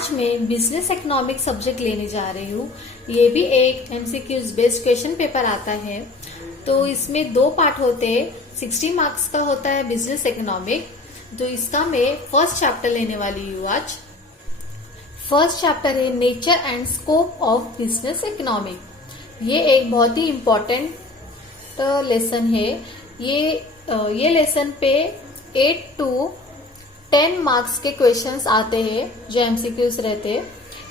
आज मैं business economic subject लेने जा रही हूँ। ये भी एक एमसीक्यूज बेस्ड क्वेश्चन पेपर आता है। तो इसमें दो पार्ट होते हैं, 60 मार्क्स का होता है बिजनेस इकोनॉमिक। तो इसका मैं फर्स्ट चैप्टर लेने वाली हूँ आज। फर्स्ट चैप्टर है nature and scope of business economic. ये एक बहुत ही इम्पोर्टेंट लेसन है। ये लेसन पे 8 to 10 मार्क्स के क्वेश्चंस आते हैं जो एमसीक्यूज रहते हैं।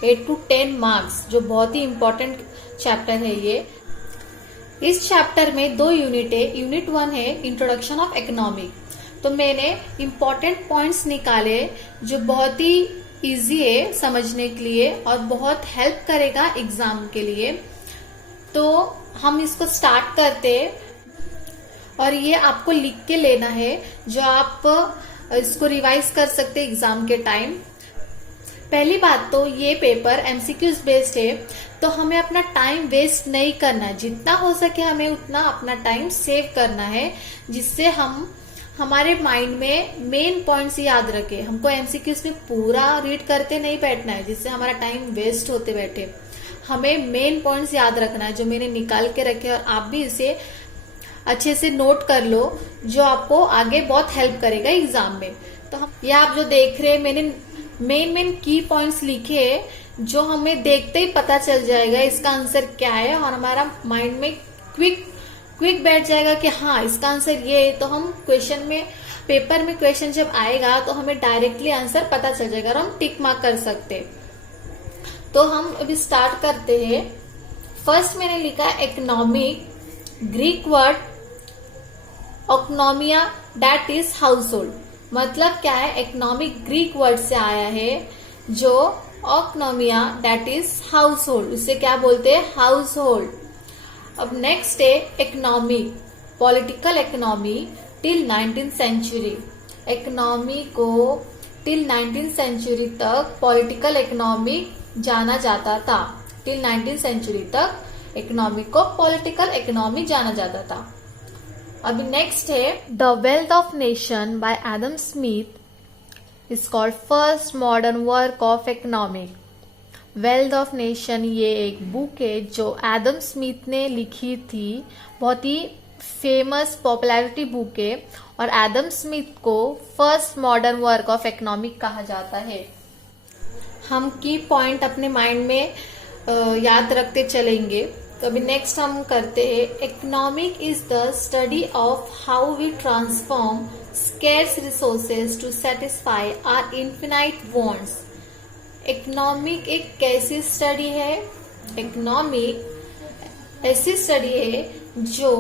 8 to 10 मार्क्स, जो बहुत ही इम्पोर्टेंट चैप्टर है ये। इस चैप्टर में 2 यूनिट है। यूनिट 1 है इंट्रोडक्शन ऑफ इकोनॉमिक। तो मैंने इम्पोर्टेंट पॉइंट्स निकाले जो बहुत ही इजी है समझने के लिए और बहुत हेल्प करेगा एग्जाम के लिए। तो हम इसको स्टार्ट करते हैं और ये आपको लिख के लेना है, जो आप इसको रिवाइज कर सकते एग्जाम के टाइम। पहली बात तो ये पेपर एमसीक्यूज बेस्ड है, तो हमें अपना टाइम वेस्ट नहीं करना है। जितना हो सके हमें उतना अपना टाइम सेव करना है, जिससे हम हमारे माइंड में मेन पॉइंट्स याद रखें। हमको एमसीक्यूज में पूरा रीड करते नहीं बैठना है, जिससे हमारा टाइम वेस्ट होते बैठे। हमें मेन पॉइंट्स याद रखना है जो मैंने निकाल के रखे, और आप भी इसे अच्छे से नोट कर लो, जो आपको आगे बहुत हेल्प करेगा एग्जाम में। तो हम ये आप जो देख रहे हैं, मैंने मेन की पॉइंट्स लिखे हैं, जो हमें देखते ही पता चल जाएगा इसका आंसर क्या है, और हमारा माइंड में क्विक बैठ जाएगा कि हाँ इसका आंसर ये है। तो हम क्वेश्चन में, पेपर में क्वेश्चन जब आएगा तो हमें डायरेक्टली आंसर पता चल जाएगा और हम टिक मार्क कर सकते। तो हम अभी स्टार्ट करते हैं। फर्स्ट मैंने लिखा इकोनॉमिक, ग्रीक वर्ड ओकोनोमिया, दैट इज हाउस होल्ड। मतलब क्या है, इकोनॉमिक ग्रीक वर्ड से आया है, जो ओकोनोमिया दैट इज हाउस होल्ड, उसे क्या बोलते हैं, हाउस होल्ड। अब नेक्स्ट है economic, political economy till 19th century. Economy को टिल 19th सेंचुरी तक पॉलिटिकल इकोनॉमी जाना जाता था। टिल 19th सेंचुरी तक इकोनॉमी को पॉलिटिकल इकोनॉमी जाना जाता था। अभी नेक्स्ट है the wealth of nation by Adam Smith is called first modern work of economic. Wealth of nation ये एक बुक है जो एडम स्मिथ ने लिखी थी। बहुत ही फेमस पॉपुलैरिटी बुक है, और एडम स्मिथ को first modern work of economic कहा जाता है। हम की पॉइंट अपने माइंड में याद रखते चलेंगे। तो अभी नेक्स्ट हम करते हैं economic is the study of how we transform scarce resources to satisfy our infinite wants. Economic एक कैसी स्टडी है, इकोनॉमिक ऐसी स्टडी है जो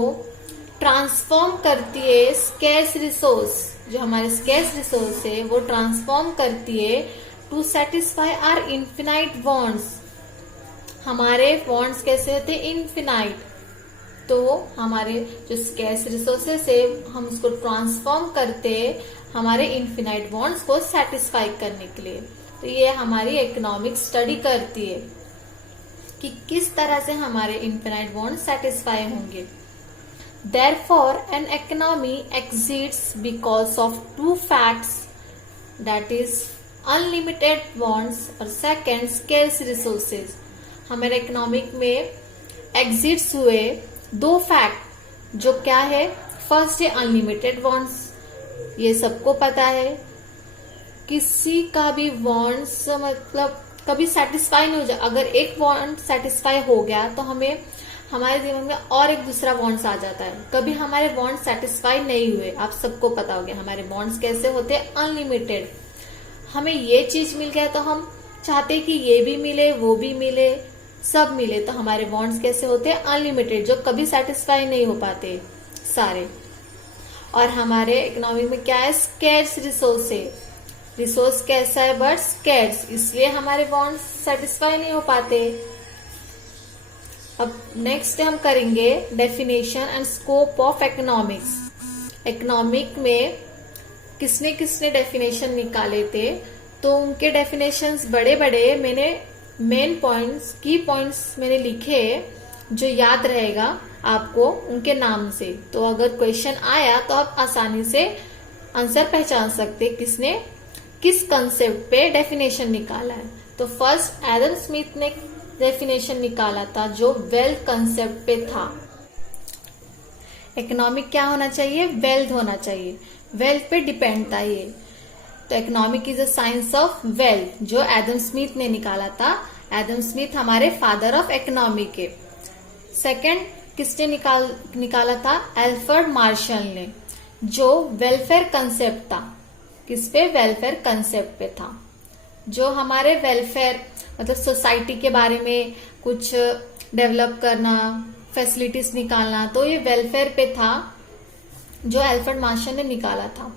ट्रांसफॉर्म करती है स्केर्स रिसोर्स, जो हमारे स्केर्स रिसोर्स है वो ट्रांसफॉर्म करती है to satisfy our infinite wants. हमारे वांट्स कैसे होते हैं, इन्फिनाइट। तो हमारे जो स्केर्स रिसोर्सेस है हम उसको ट्रांसफॉर्म करते हैं हमारे इन्फिनाइट वांट्स को सेटिस्फाई करने के लिए। तो ये हमारी इकोनॉमिक स्टडी करती है कि किस तरह से हमारे इन्फिनाइट वांट्स सेटिस्फाई होंगे। Therefore, an economy exists because of two facts, that is unlimited wants और second scarce resources। हमारे इकोनॉमिक में एग्जिट्स हुए 2 फैक्ट, जो क्या है, फर्स्ट है अनलिमिटेड वांट्स। ये सबको पता है, किसी का भी वांट्स मतलब कभी सेटिस्फाई नहीं हो जाए। अगर एक वांट सेटिस्फाई हो गया तो हमें हमारे दिमाग में और एक दूसरा वांट्स आ जाता है। कभी हमारे वांट्स सेटिस्फाई नहीं हुए, आप सबको पता हो गया हमारे वांट्स कैसे होते हैं, अनलिमिटेड। हमें ये चीज मिल गया तो हम चाहते कि ये भी मिले, वो भी मिले, सब मिले। तो हमारे वांट्स कैसे होते हैं, अनलिमिटेड, जो कभी सेटिस्फाई नहीं हो पाते सारे। और हमारे इकोनॉमिक में क्या है, स्केर्स रिसोर्स है। रिसोर्स कैसा है, बट स्केर्स, इसलिए हमारे वांट्स सेटिस्फाई नहीं हो पाते। अब नेक्स्ट हम करेंगे definition and scope of economics. Economic में किसने किसने डेफिनेशन निकाले थे, तो उनके डेफिनेशंस बड़े बड़े मैंने मेन पॉइंट्स, की पॉइंट्स मैंने लिखे जो याद रहेगा आपको उनके नाम से। तो अगर क्वेश्चन आया तो आप आसानी से आंसर पहचान सकते किसने किस कंसेप्ट पे डेफिनेशन निकाला है। तो फर्स्ट एडम स्मिथ ने डेफिनेशन निकाला था जो वेल्थ कंसेप्ट पे था। इकोनॉमिक क्या होना चाहिए? वेल्थ होना चाहिए, वेल्थ पे डिपेंड था ये। तो economic is a science of wealth जो एडम स्मिथ ने निकाला था। एडम स्मिथ हमारे फादर ऑफ इकोनॉमिक के। सेकंड किसने निकाला था? एल्फ्रेड मार्शल ने, जो वेलफेयर कंसेप्ट था। किस पे? वेलफेयर कंसेप्ट पे था, जो हमारे वेलफेयर मतलब सोसाइटी के बारे में कुछ डेवलप करना, फैसिलिटीज निकालना, तो ये वेलफेयर पे था जो एल्फ्रेड मार्शल ने निकाला था।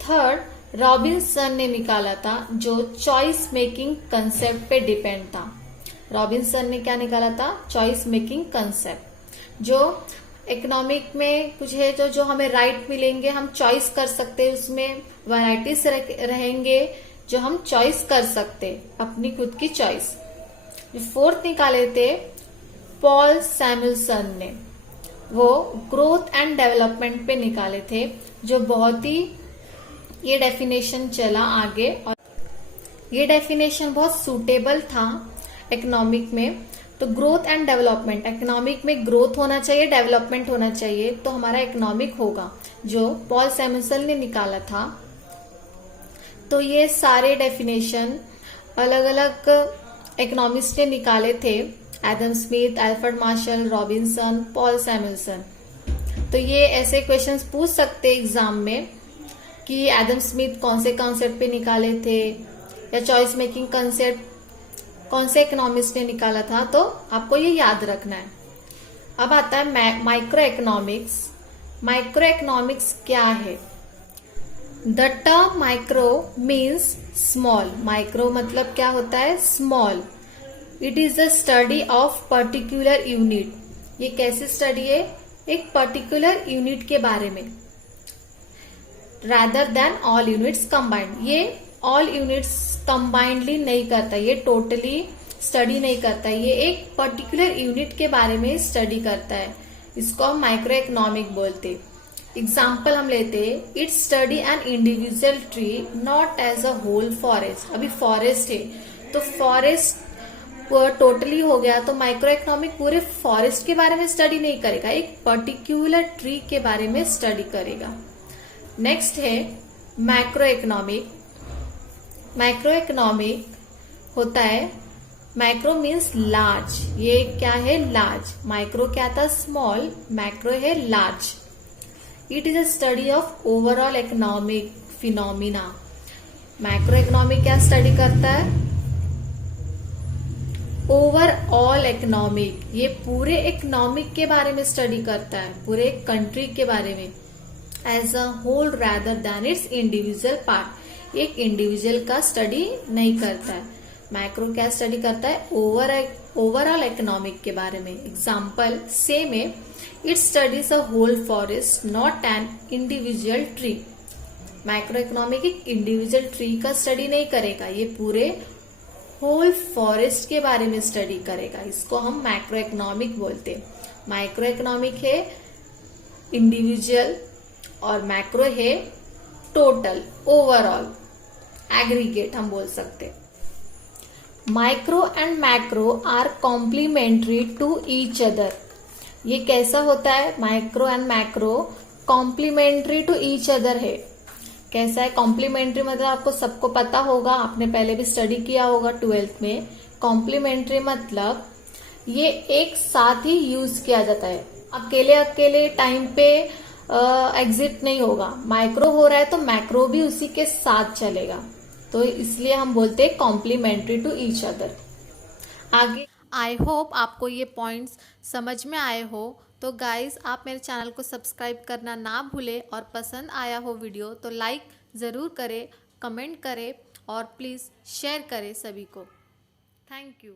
थर्ड रॉबिन्सन ने निकाला था जो चॉइस मेकिंग कंसेप्ट पे डिपेंड था। रॉबिन्सन ने क्या निकाला था? चॉइस मेकिंग कंसेप्ट, जो इकोनॉमिक में कुछ है जो हमें राइट मिलेंगे, हम चॉइस कर सकते हैं, उसमें वैरायटीज रहेंगे जो हम चॉइस कर सकते, अपनी खुद की चॉइस। जो फोर्थ निकाले थे पॉल सैमुअल्सन ने, वो ग्रोथ एंड डेवलपमेंट पे निकाले थे, जो बहुत ही ये डेफिनेशन चला आगे और ये डेफिनेशन बहुत सूटेबल था इकोनॉमिक में। तो ग्रोथ एंड डेवलपमेंट, इकोनॉमिक में ग्रोथ होना चाहिए, डेवलपमेंट होना चाहिए, तो हमारा इकोनॉमिक होगा, जो पॉल सैमुअल्सन ने निकाला था। तो ये सारे डेफिनेशन अलग अलग इकोनॉमिस्ट ने निकाले थे, Adam Smith, Alfred Marshall, Robinson, Paul Samuelson. तो ये ऐसे क्वेश्चंस पूछ सकते एग्जाम में कि एडम स्मिथ कौन से कॉन्सेप्ट पे निकाले थे, या चॉइस मेकिंग कंसेप्ट कौन से इकोनॉमिस्ट ने निकाला था, तो आपको ये याद रखना है। अब आता है माइक्रो इकोनॉमिक्स। माइक्रो इकोनॉमिक्स क्या है? The term micro means small. Micro मतलब क्या होता है? Small. It is the study of particular unit. ये कैसी स्टडी है? एक पर्टिकुलर यूनिट के बारे में, rather than all units combined। ये all units combinedly नहीं करता, ये टोटली स्टडी नहीं करता, ये एक पर्टिकुलर यूनिट के बारे में स्टडी करता है। इसको हम माइक्रो इकोनॉमिक बोलते। एग्जाम्पल हम लेते, it study an individual tree not as a whole forest. अभी फॉरेस्ट है तो फॉरेस्ट टोटली हो गया, तो माइक्रो इकोनॉमिक पूरे फॉरेस्ट के बारे में स्टडी नहीं करेगा, एक पर्टिकुलर ट्री के बारे में स्टडी करेगा। नेक्स्ट है मैक्रो इकोनॉमिक। मैक्रो इकोनॉमिक होता है, मैक्रो मीन्स लार्ज। ये क्या है? लार्ज। माइक्रो क्या था? स्मॉल। मैक्रो है large. It is a study of overall economic phenomena. Macro economic क्या स्टडी करता है? ओवरऑल इकोनॉमिक, ये पूरे इकोनॉमिक के बारे में स्टडी करता है, पूरे कंट्री के बारे में, as a whole rather than its individual part. एक इंडिविजुअल का स्टडी नहीं करता है। मैक्रो क्या स्टडी करता है? ओवरऑल इकोनॉमिक के बारे में। एग्जाम्पल सेम है, it studies a whole forest not an individual tree. Macro economic एक इंडिविजुअल ट्री का स्टडी नहीं करेगा, ये पूरे होल फॉरेस्ट के बारे में स्टडी करेगा। इसको हम मैक्रो इकोनॉमिक बोलते हैं। माइक्रो इकोनॉमिक है इंडिविजुअल और मैक्रो है टोटल, ओवरऑल, एग्रीगेट हम बोल सकते। Micro and macro are complementary to each other. ये कैसा होता है? Micro and macro complementary to each other है। कैसा है कॉम्प्लीमेंट्री? मतलब आपको सबको पता होगा, आपने पहले भी स्टडी किया होगा 12th में। कॉम्प्लीमेंट्री मतलब ये एक साथ ही यूज किया जाता है, अकेले अकेले टाइम पे एग्जिट नहीं होगा। माइक्रो हो रहा है तो मैक्रो भी उसी के साथ चलेगा, तो इसलिए हम बोलते हैं कॉम्प्लीमेंट्री टू ईच अदर। आगे आई होप आपको ये पॉइंट्स समझ में आए हो। तो गाइज आप मेरे चैनल को सब्सक्राइब करना ना भूलें, और पसंद आया हो वीडियो तो लाइक ज़रूर करें, कमेंट करें और प्लीज़ शेयर करें सभी को। Thank you.